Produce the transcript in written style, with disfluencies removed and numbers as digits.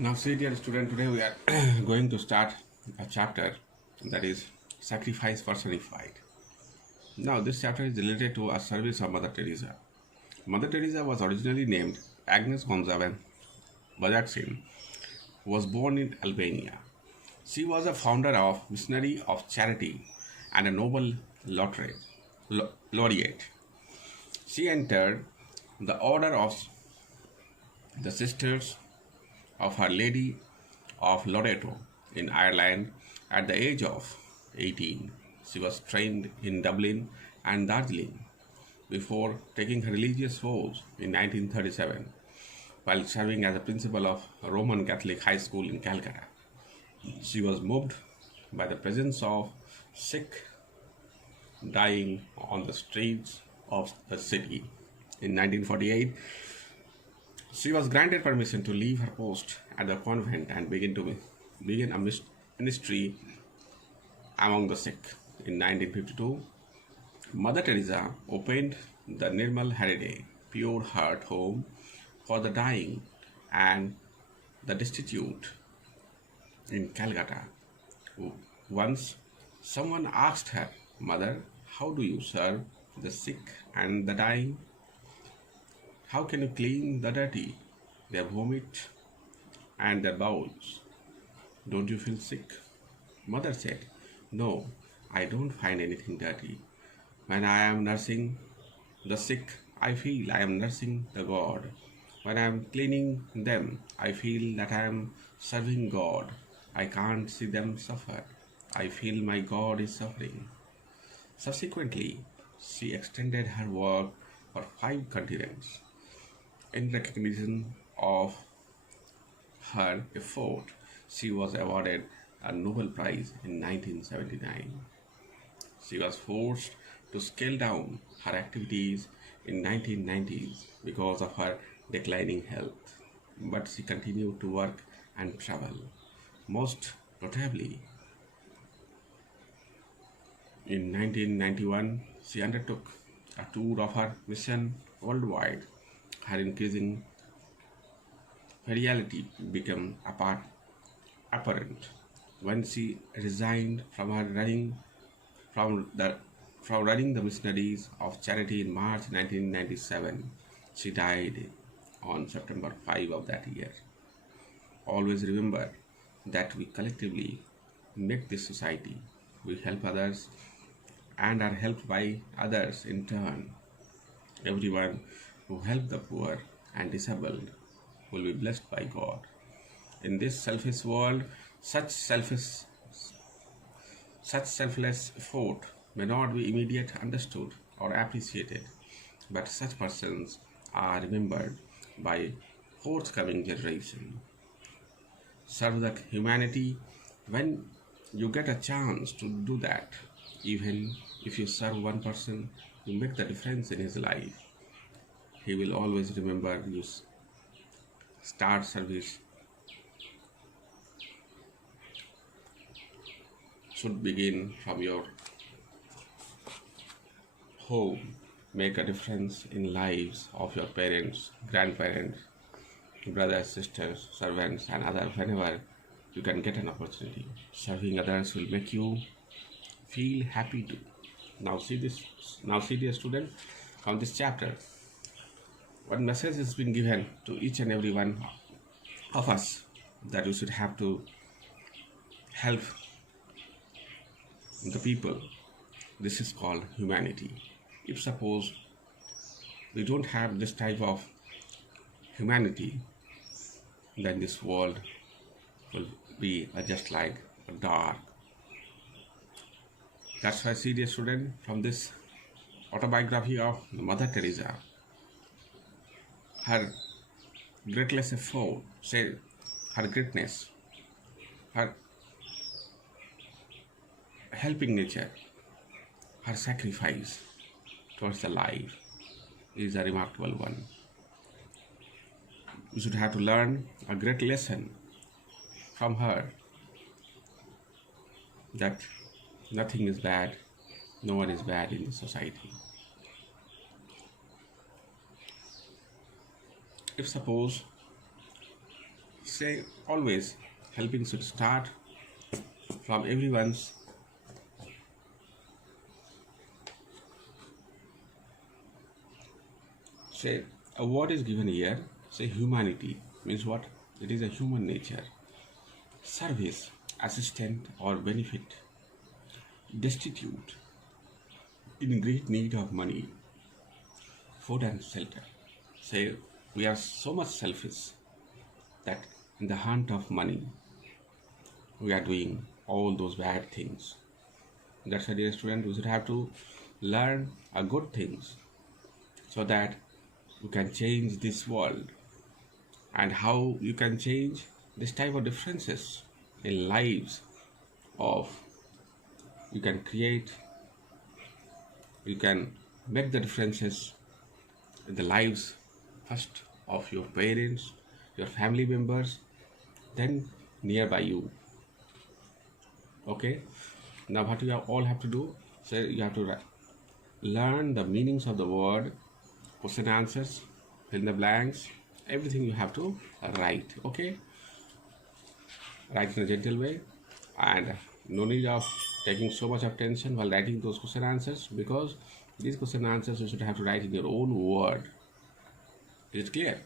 Now, see, dear student, today we are going to start a chapter that is Sacrifice Personified. Now, this chapter is related to a service of Mother Teresa. Mother Teresa was originally named Agnes Gonzaven Bajaksin, who was born in Albania. She was a founder of Missionary of Charity and a Nobel laureate. She entered the Order of the Sisters of Our Lady of Loreto in Ireland at the age of 18. She was trained in Dublin and Darjeeling before taking her religious vows in 1937 while serving as a principal of a Roman Catholic high school in Calcutta. She was moved by the presence of sick dying on the streets of the city. In 1948, she was granted permission to leave her post at the convent and begin a ministry among the sick. In 1952, Mother Teresa opened the Nirmal Hariday Pure Heart Home for the dying and the destitute in Calcutta. Once someone asked her, "Mother, how do you serve the sick and the dying? How can you clean the dirty, their vomit and their bowels? Don't you feel sick?" Mother said, "No, I don't find anything dirty. When I am nursing the sick, I feel I am nursing the God. When I am cleaning them, I feel that I am serving God. I can't see them suffer. I feel my God is suffering." Subsequently, she extended her work for 5 continents. In recognition of her effort, she was awarded a Nobel Prize in 1979. She was forced to scale down her activities in 1990s because of her declining health, but she continued to work and travel. Most notably, in 1991, she undertook a tour of her mission worldwide. Her increasing fidelity became apparent when she resigned from her running from the from running the missionaries of charity in March 1997. She died on September 5 of that year. Always remember that we collectively make this society. We help others and are helped by others in turn. Everyone who helps the poor and disabled will be blessed by God. In this selfish world, such selfless effort may not be immediately understood or appreciated, but such persons are remembered by forthcoming generation. Serve the humanity when you get a chance to do that. Even if you serve one person, you make the difference in his life. He will always remember you. Start service should begin from your home. Make a difference in lives of your parents, grandparents, brothers, sisters, servants, and others whenever you can get an opportunity. Serving others will make you feel happy too. Now see this. Now see, dear student, from this chapter, what message has been given to each and every one of us that we should have to help the people. This is called humanity. If suppose we don't have this type of humanity, then this world will be just like a dark. That's why, see, dear student, from this autobiography of Mother Teresa, her greatness effort, say her greatness, her helping nature, her sacrifice towards the life is a remarkable one. We should have to learn a great lesson from her that nothing is bad, no one is bad in the society. If suppose say always helping should start from everyone's. Say a word is given here. Say humanity means what? It is a human nature. Service, assistant or benefit. Destitute, in great need of money, food and shelter. Say we are so much selfish that in the hunt of money we are doing all those bad things. That's why, dear student, we should have to learn a good things so that you can change this world. And how you can change this type of differences in lives of, you can create, you can make the differences in the lives first of your parents, your family members, then nearby you. Okay, now what you all have to do, so you have to learn the meanings of the word, question answers, fill in the blanks, everything you have to write. Okay, write in a gentle way, and no need of taking so much of tension while writing those question answers, because these question answers you should have to write in your own word. Is it clear?